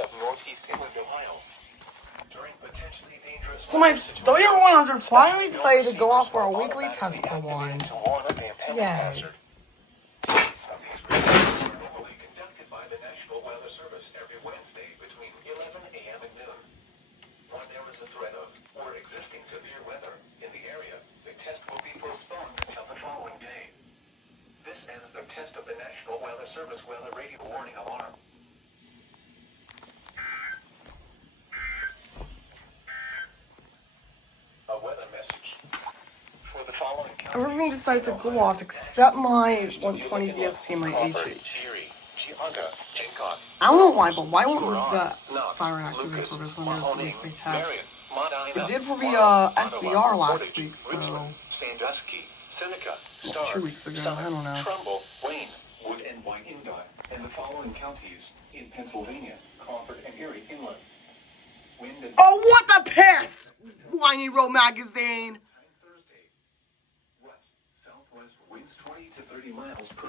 of northeast England, Ohio. During potentially dangerous So my WR100 finally decided to go off for a weekly test for once. Yay. Normally conducted by the National Weather Service every Wednesday between 11 a.m. and noon. When there is a threat of or existing severe weather in the area, the test will be postponed until the following day. This ends the test of the National Weather Service weather radio warning alarm. A weather message. For the following Everything decided to go off except my 120 DSP, my HH. I don't know why, but why won't the siren activate for this one as the weekly test? It did for the SVR last week, so 2 weeks ago, I don't know. Trumbull, Wayne, Wood, and Wyandotte, and the following counties in Pennsylvania, Crawford and Erie Inlet. Wind and Oh, what the piss! Whiny Road Magazine! Thursday, west, southwest winds 20 to 30 miles per